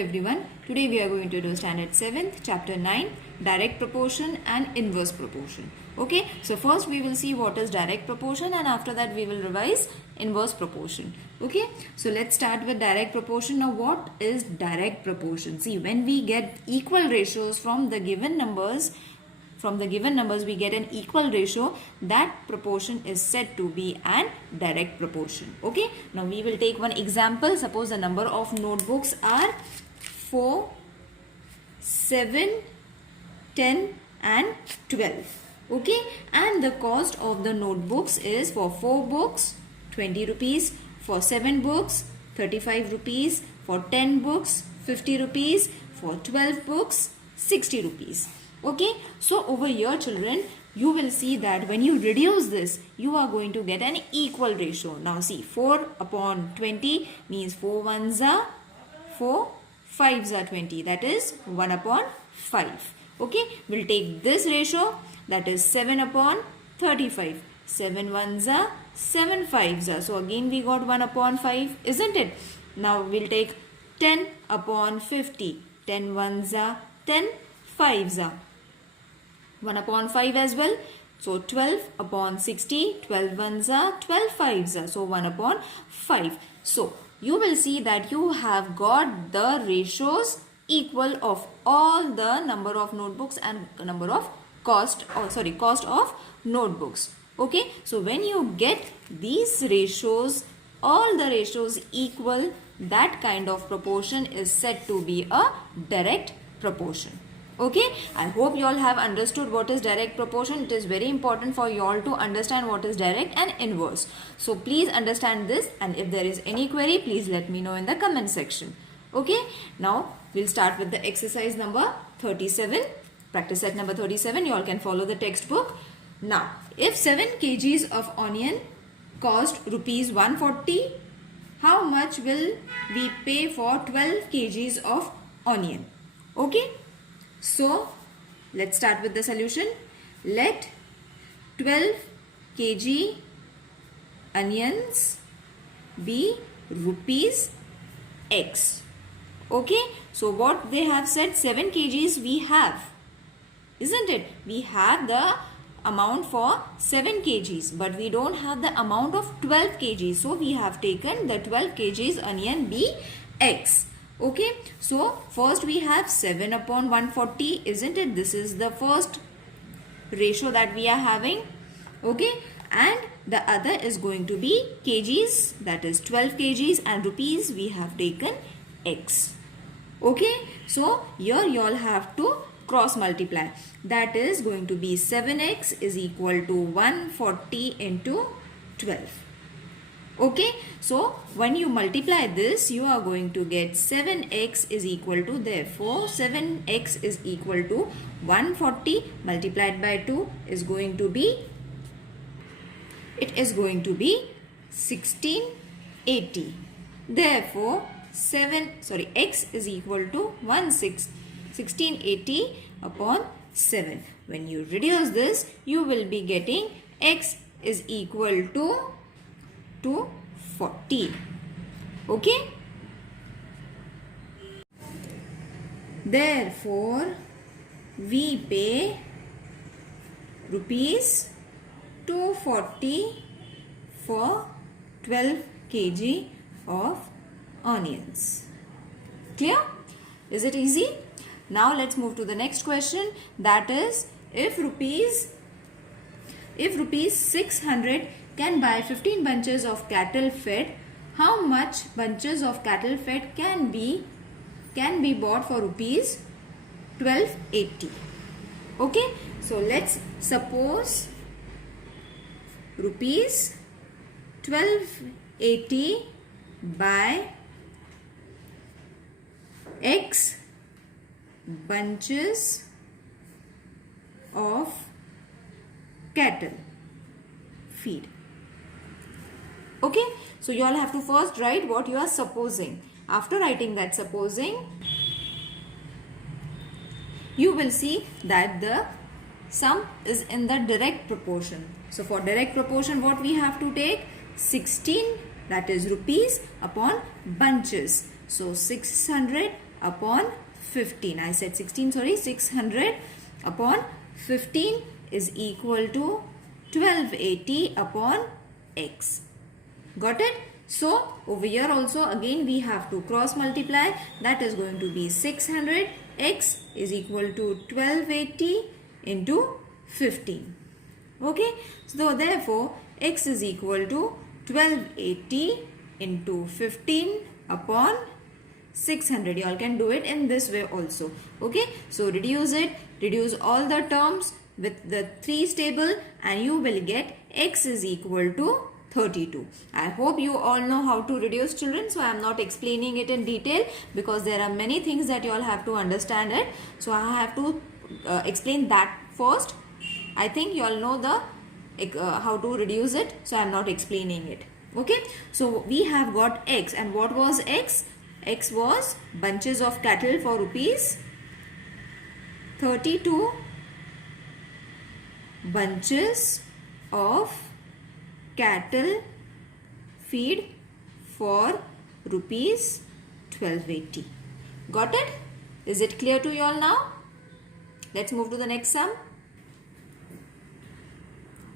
everyone. Today we are going to do standard 7th chapter 9 direct proportion and inverse proportion. Okay, so first we will see what is direct proportion and after that we will revise inverse proportion. Okay, so let's start with direct proportion. Now what is direct proportion? See, when we get equal ratios from the given numbers we get an equal ratio, that proportion is said to be an direct proportion. Okay, now we will take one example. Suppose the number of notebooks are 4, 7, 10 and 12. Okay, and the cost of the notebooks is for 4 books 20 rupees, for 7 books 35 rupees, for 10 books 50 rupees, for 12 books 60 rupees. Okay, so over here children, you will see that when you reduce this, you are going to get an equal ratio. Now see, 4 upon 20 means 4 ones are 4, 5s are 20, that is 1 upon 5. Okay, we'll take this ratio, that is 7 upon 35. 7 ones are 7 5s are. So again we got 1 upon 5, isn't it? Now we'll take 10 upon 50. 10 ones are 10 5s are. 1 upon 5 as well. So 12 upon 60, 12 ones are 12 5s are. So 1 upon 5. So you will see that you have got the ratios equal of all the number of notebooks and number of cost of notebooks. Okay, so when you get these ratios, all the ratios equal, that kind of proportion is said to be a direct proportion. Okay, I hope you all have understood what is direct proportion. It is very important for you all to understand what is direct and inverse. So please understand this, and if there is any query, please let me know in the comment section. Okay, now we'll start with the exercise number 37. Practice set number 37. You all can follow the textbook. Now, if 7 kgs of onion cost rupees 140, how much will we pay for 12 kgs of onion? Okay. So, let's start with the solution. Let 12 kg onions be rupees X. Okay, so what they have said, 7 kgs we have, isn't it? We have the amount for 7 kgs, but we don't have the amount of 12 kgs. So, we have taken the 12 kgs onion be X. Okay, so first we have 7 upon 140, isn't it? This is the first ratio that we are having. Okay, and the other is going to be kgs, that is 12 kgs, and rupees we have taken X. Okay, so here you all have to cross multiply. That is going to be 7x is equal to 140 into 12. Okay, so when you multiply this, you are going to get 7x is equal to, therefore 7x is equal to 140 multiplied by 2 is going to be, it is going to be 1680. Therefore x is equal to 1680 upon 7. When you reduce this, you will be getting x is equal to 240. Okay, therefore we pay rupees 240 for 12 kg of onions. Clear? Is it easy? Now let's move to the next question, that is, if rupees 600 can buy 15 bunches of cattle fed, how much bunches of cattle fed can be bought for rupees 1280? Okay, so let's suppose rupees 1280 by X bunches of cattle feed. Okay, so you all have to first write what you are supposing. After writing that supposing, you will see that the sum is in the direct proportion. So for direct proportion, what we have to take? 16, that is rupees, upon bunches. So 600 upon 15. I said 16, sorry, 600 upon 15 is equal to 1280 upon x. Got it? So over here also again we have to cross multiply. That is going to be 600. X is equal to 1280 into 15. Okay. So therefore x is equal to 1280 into 15 upon 600. You all can do it in this way also. Okay. So reduce it. Reduce all the terms with the 3's table and you will get x is equal to 32. I hope you all know how to reduce, children. So I am not explaining it in detail because there are many things that you all have to understand it. So I have to explain that first. I think you all know the how to reduce it. So I am not explaining it. Okay. So we have got x, and what was x? X was bunches of cattle for rupees 32. Bunches of cattle feed for rupees 1280. Got it? Is it clear to you all now? Let's move to the next sum.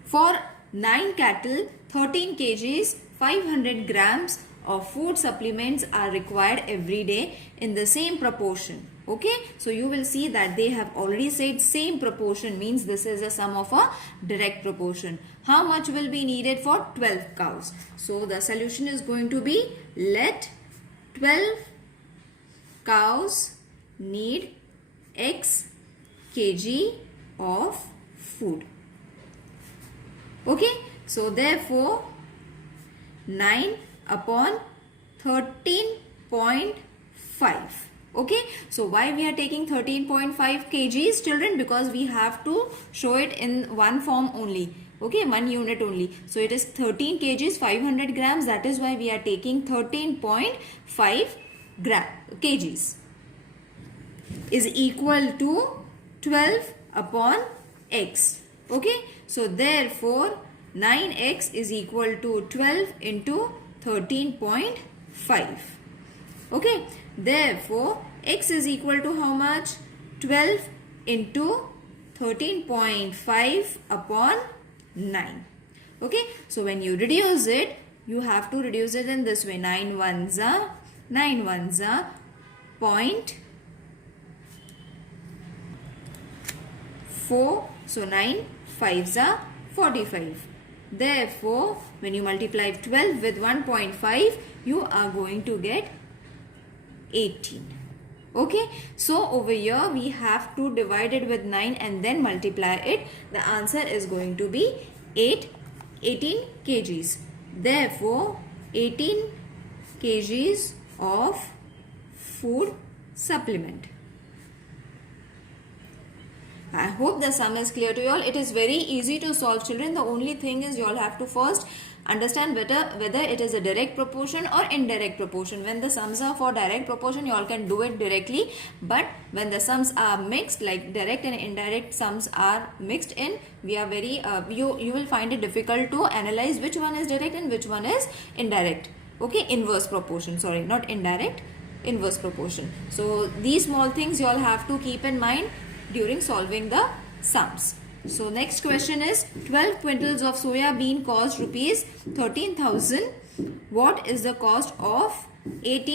For 9 cattle, 13 kgs, 500 grams of food supplements are required every day in the same proportion. Okay, so you will see that they have already said same proportion, means this is a sum of a direct proportion. How much will be needed for 12 cows? So the solution is going to be, let 12 cows need x kg of food. Okay, so therefore 9 upon 13.5. Okay, so why we are taking 13.5 kgs, children? Because we have to show it in one form only. Okay, one unit only. So it is 13 kgs, 500 grams. That is why we are taking 13.5 kgs is equal to 12 upon x. Okay, so therefore 9x is equal to 12 into 13.5. Okay, therefore x is equal to how much? 12 into 13.5 upon 9. Okay, so when you reduce it, you have to reduce it in this way. 9 ones are 0.4. So 9 5s are 45. Therefore, when you multiply 12 with 1.5, you are going to get 18. Okay, so over here we have to divide it with 9 and then multiply it. The answer is going to be 18 kgs. Therefore, 18 kgs of food supplement. I hope the sum is clear to you all. It is very easy to solve, children. The only thing is you all have to first understand whether it is a direct proportion or indirect proportion. When the sums are for direct proportion, you all can do it directly. But when the sums are mixed, like direct and indirect sums are mixed in, we are very you will find it difficult to analyze which one is direct and which one is indirect. Okay, inverse proportion. Sorry, not indirect, inverse proportion. So these small things you all have to keep in mind during solving the sums. So next question is, 12 quintals of soya bean cost rupees 13,000. What is the cost of 8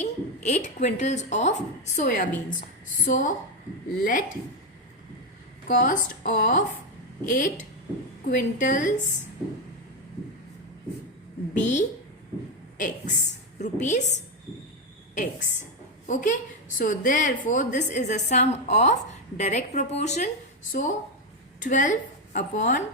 quintals of soya beans? So let cost of 8 quintals be x, rupees x. Okay, so therefore this is a sum of direct proportion. So 12 upon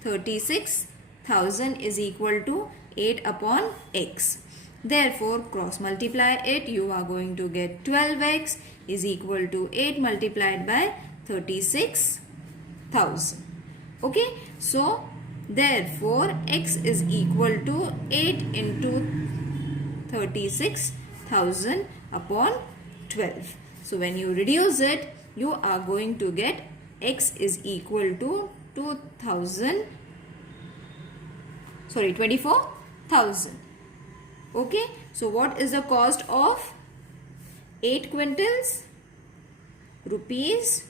36,000 is equal to 8 upon x. Therefore cross multiply it, you are going to get 12x is equal to 8 multiplied by 36,000. Okay, so therefore x is equal to 8 into 36,000 upon 12. So when you reduce it, you are going to get x is equal to 24,000. Okay, so what is the cost of 8 quintals, rupees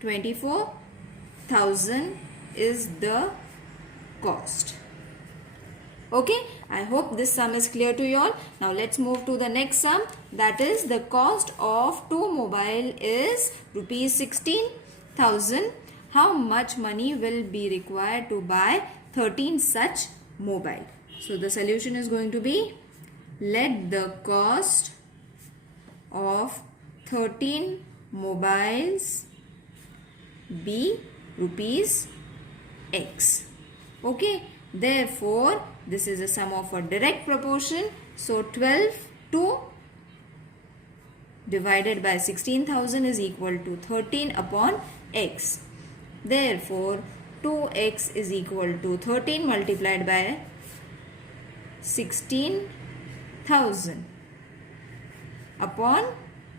24,000 is the cost. Okay, I hope this sum is clear to you all. Now let's move to the next sum. That is, the cost of 2 mobile is rupees 16,000. How much money will be required to buy 13 such mobile? So the solution is going to be, let the cost of 13 mobiles be rupees X. Okay, therefore this is a sum of a direct proportion. So 12 2 divided by 16,000 is equal to 13 upon X. Therefore 2X is equal to 13 multiplied by 16,000 upon,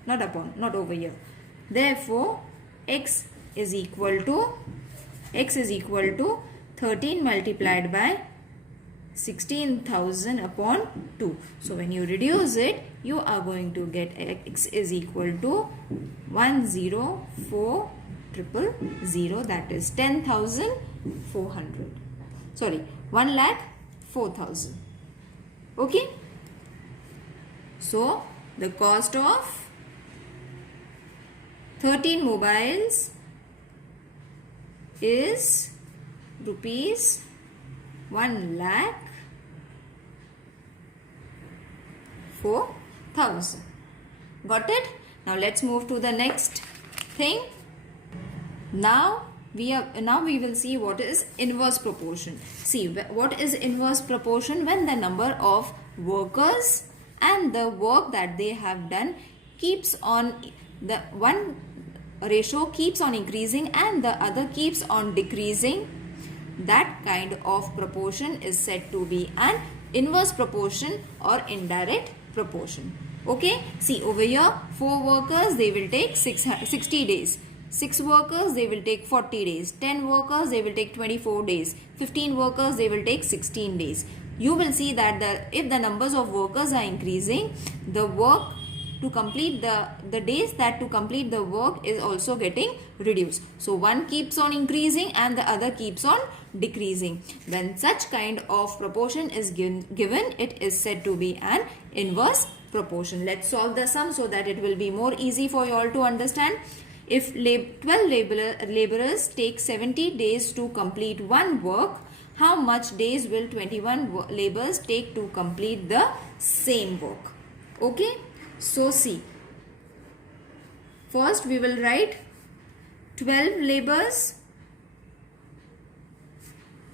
not over here. Therefore X is equal to 13 multiplied by 16,000 upon 2. So when you reduce it, you are going to get X is equal to 104,000, that is 10,400. Sorry, 1,04,000. Okay. So the cost of 13 mobiles is rupees 1,04,000. Got it? Now let's move to the next thing. Now we will see what is inverse proportion. See, what is inverse proportion? When the number of workers and the work that they have done keeps on, the one ratio keeps on increasing and the other keeps on decreasing, that kind of proportion is said to be an inverse proportion or indirect proportion. Okay, see over here, 4 workers, they will take 60 days. 6 workers, they will take 40 days. 10 workers, they will take 24 days. 15 workers, they will take 16 days. You will see that if the numbers of workers are increasing, the work to complete the days that to complete the work is also getting reduced. So one keeps on increasing and the other keeps on decreasing. When such kind of proportion is given, it is said to be an inverse proportion. Let's solve the sum so that it will be more easy for you all to understand. If 12 laborers take 70 days to complete one work, how much days will 21 laborers take to complete the same work? Okay, so see, first we will write 12 laborers,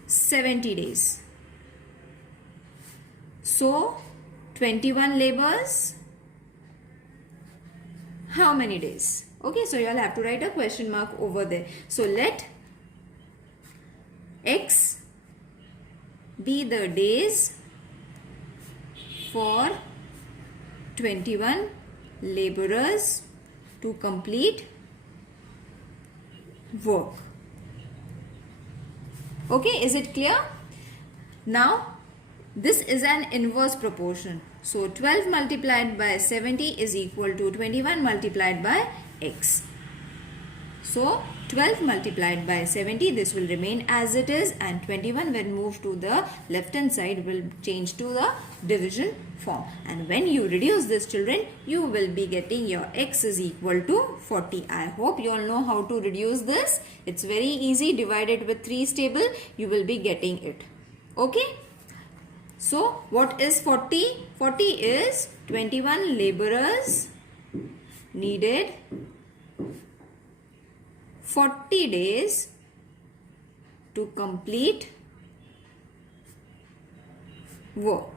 70 days. So 21 laborers, how many days? Okay, so you all have to write a question mark over there. So let X be the days for 21 laborers to complete work. Okay, is it clear? Now, this is an inverse proportion. So, 12 multiplied by 70 is equal to 21 multiplied by X. So, 12 multiplied by 70, this will remain as it is, and 21 when moved to the left hand side will change to the division form. And when you reduce this, children, you will be getting your X is equal to 40. I hope you all know how to reduce this. It's very easy. Divided with 3's table, you will be getting it. Okay. So, what is 40? 40 is 21 laborers needed 40 days to complete work.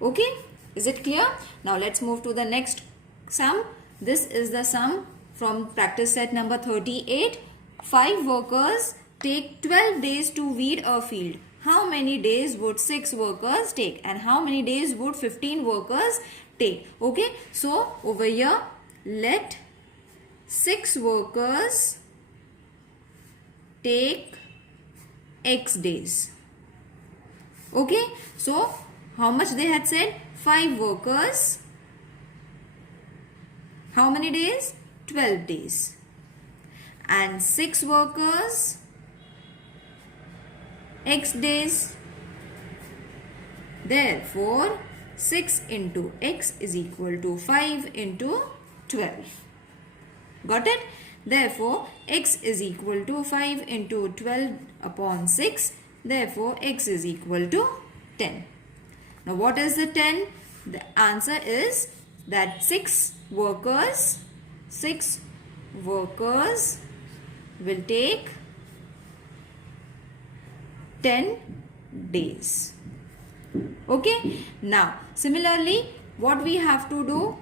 Okay, is it clear? Now let's move to the next sum. This is the sum from practice set number 38. 5 workers take 12 days to weed a field. How many days would 6 workers take? And how many days would 15 workers take? Okay, so over here, let 6 workers take X days. Okay, so how much they had said? 5 workers How many days? 12 days. And 6 workers, x days. Therefore, 6 into x is equal to 5 into 12. Got it? Therefore, x is equal to 5 into 12 upon 6. Therefore, x is equal to 10. Now, what is the 10? The answer is that 6 workers will take 10 days. Okay. Now, similarly, what we have to do?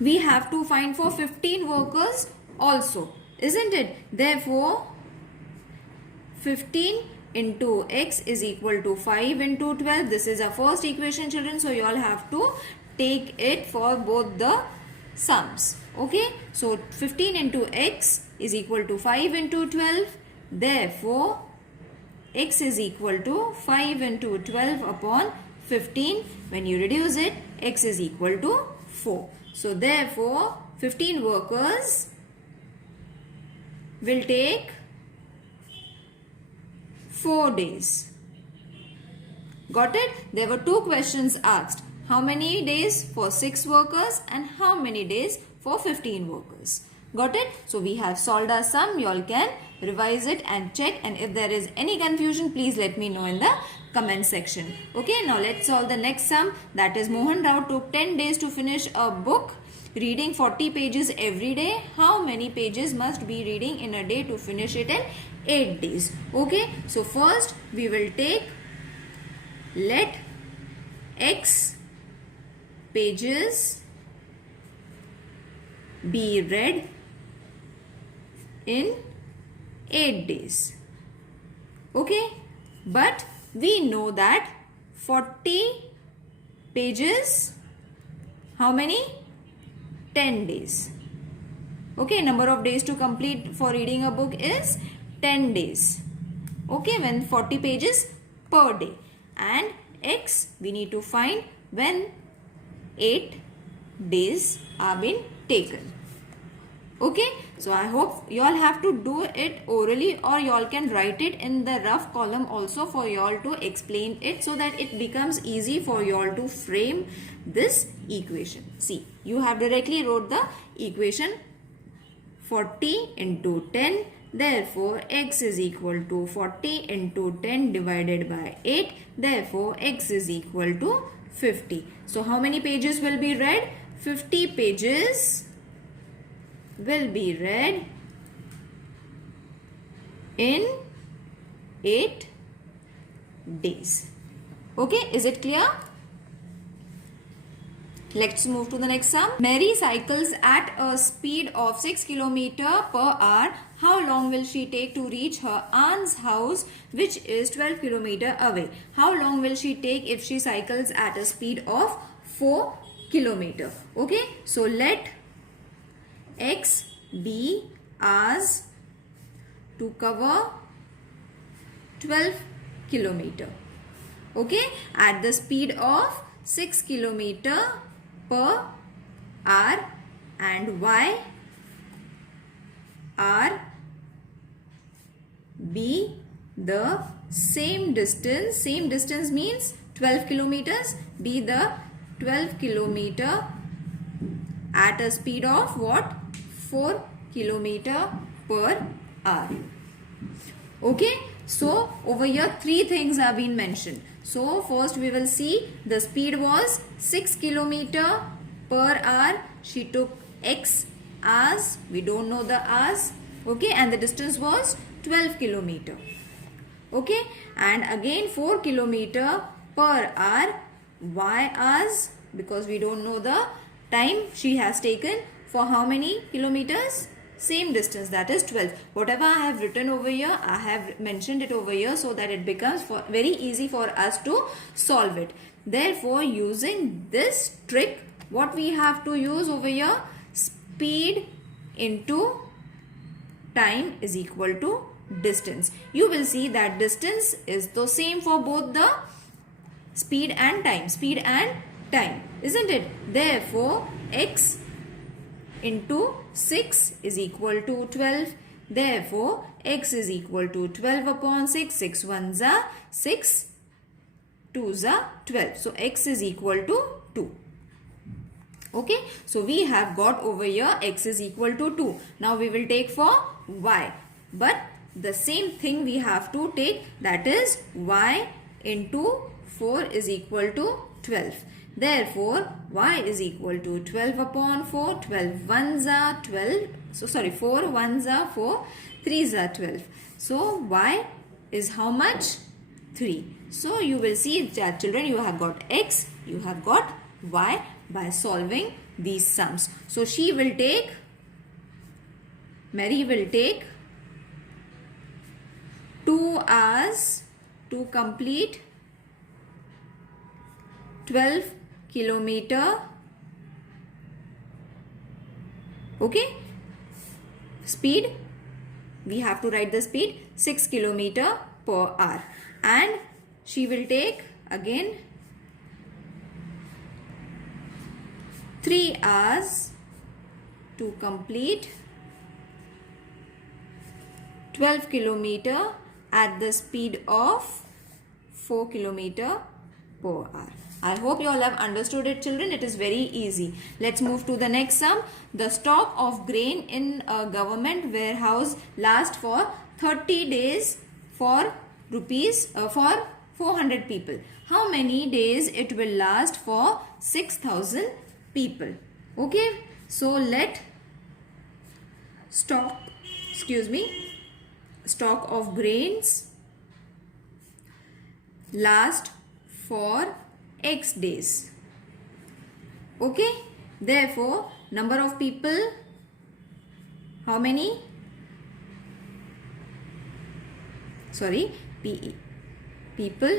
We have to find for 15 workers also, isn't it? Therefore, 15 into x is equal to 5 into 12. This is our first equation, children. So, you all have to take it for both the sums. Okay. So, 15 into x is equal to 5 into 12. Therefore, x is equal to 5 into 12 upon 15. When you reduce it, x is equal to 4. So, therefore, 15 workers will take 4 days. Got it? There were 2 questions asked. How many days for 6 workers and how many days for 15 workers? Got it? So, we have solved our sum. You all can revise it and check, and if there is any confusion, please let me know in the comment section. Okay, now let's solve the next sum. That is, Mohan Rao took 10 days to finish a book, reading 40 pages every day. How many pages must be reading in a day to finish it in 8 days? Okay, so first we will take, let x pages be read in 8 days. Okay, but we know that 40 pages, how many? 10 days. Okay, number of days to complete for reading a book is 10 days. Okay, when 40 pages per day. And x we need to find when 8 days are been taken. Okay, so I hope you all have to do it orally, or you all can write it in the rough column also for you all to explain it, so that it becomes easy for you all to frame this equation. See, you have directly wrote the equation 40 into 10. Therefore, x is equal to 40 into 10 divided by 8. Therefore, x is equal to 50. So, how many pages will be read? 50 pages will be read in 8 days. Okay, is it clear? Let's move to the next sum. Mary cycles at a speed of 6 km per hour. How long will she take to reach her aunt's house, which is 12 km away? How long will she take if she cycles at a speed of 4 km? Okay, so let x be hours to cover 12 km. Okay, at the speed of 6 km per hour, and y r be the same distance means 12 kilometers, be the 12 kilometer at a speed of what? 4 kilometer per hour. Okay, so over here 3 things have been mentioned. So first we will see the speed was 6 kilometer per hour. She took x hours. We don't know the hours. Okay, and the distance was 12 kilometer. Okay, and again 4 kilometer per hour. Y hours, because we don't know the time she has taken for how many kilometers? Same distance, that is 12. Whatever I have written over here, I have mentioned it over here so that it becomes very easy for us to solve it. Therefore, using this trick, what we have to use over here? Speed into time is equal to distance. You will see that distance is the same for both the speed and time, isn't it? Therefore, x into 6 is equal to 12. Therefore, x is equal to 12 upon 6. 6 ones are 6, 2s are 12. So, x is equal to 2. Okay, so we have got over here x is equal to 2. Now we will take for y. But the same thing we have to take, that is y into 4 is equal to 12. Therefore, y is equal to 12 upon 4. 12 ones are 12. So sorry, 4 ones are 4. 3s are 12. So y is how much? 3. So you will see that children, you have got x, you have got y by solving these sums. So Mary will take 2 hours to complete 12 kilometer. Okay, speed, we have to write the speed 6 kilometer per hour, and she will take again 3 hours to complete 12 kilometer at the speed of 4 kilometer per hour. I hope you all have understood it, children. It is very easy. Let's move to the next sum. The stock of grain in a government warehouse lasts for 30 days for for 400 people. How many days it will last for 6,000 people? Okay, so let stock of grains last for x days. Okay, therefore number of people, how many? Sorry,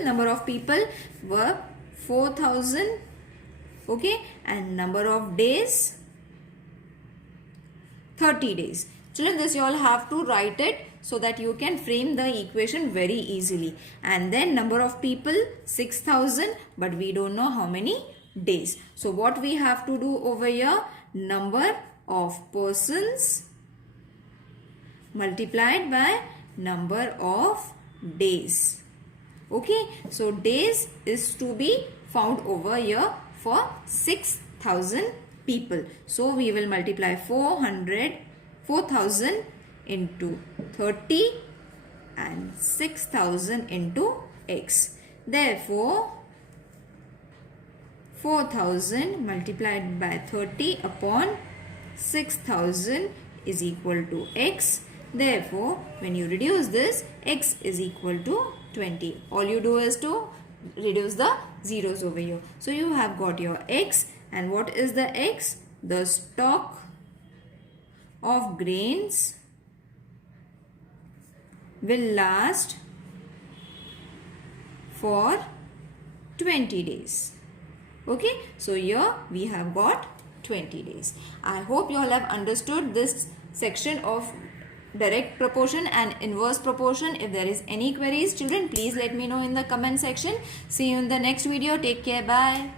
number of people were 4,000. Okay, and number of days 30 days. Children, this you all have to write it so that you can frame the equation very easily. And then number of people 6,000, but we don't know how many days. So what we have to do over here, number of persons multiplied by number of days. Okay, so days is to be found over here for 6,000 people. So we will multiply 4,000 into 30 and 6,000 into x. Therefore, 4,000 multiplied by 30 upon 6,000 is equal to x. Therefore, when you reduce this, x is equal to 20. All you do is to reduce the zeros over here. So you have got your x, and what is the x? The stock of grains will last for 20 days. Okay, so here we have got 20 days. I hope you all have understood this section of direct proportion and inverse proportion. If there is any queries, children, please let me know in the comment section. See you in the next video. Take care. Bye.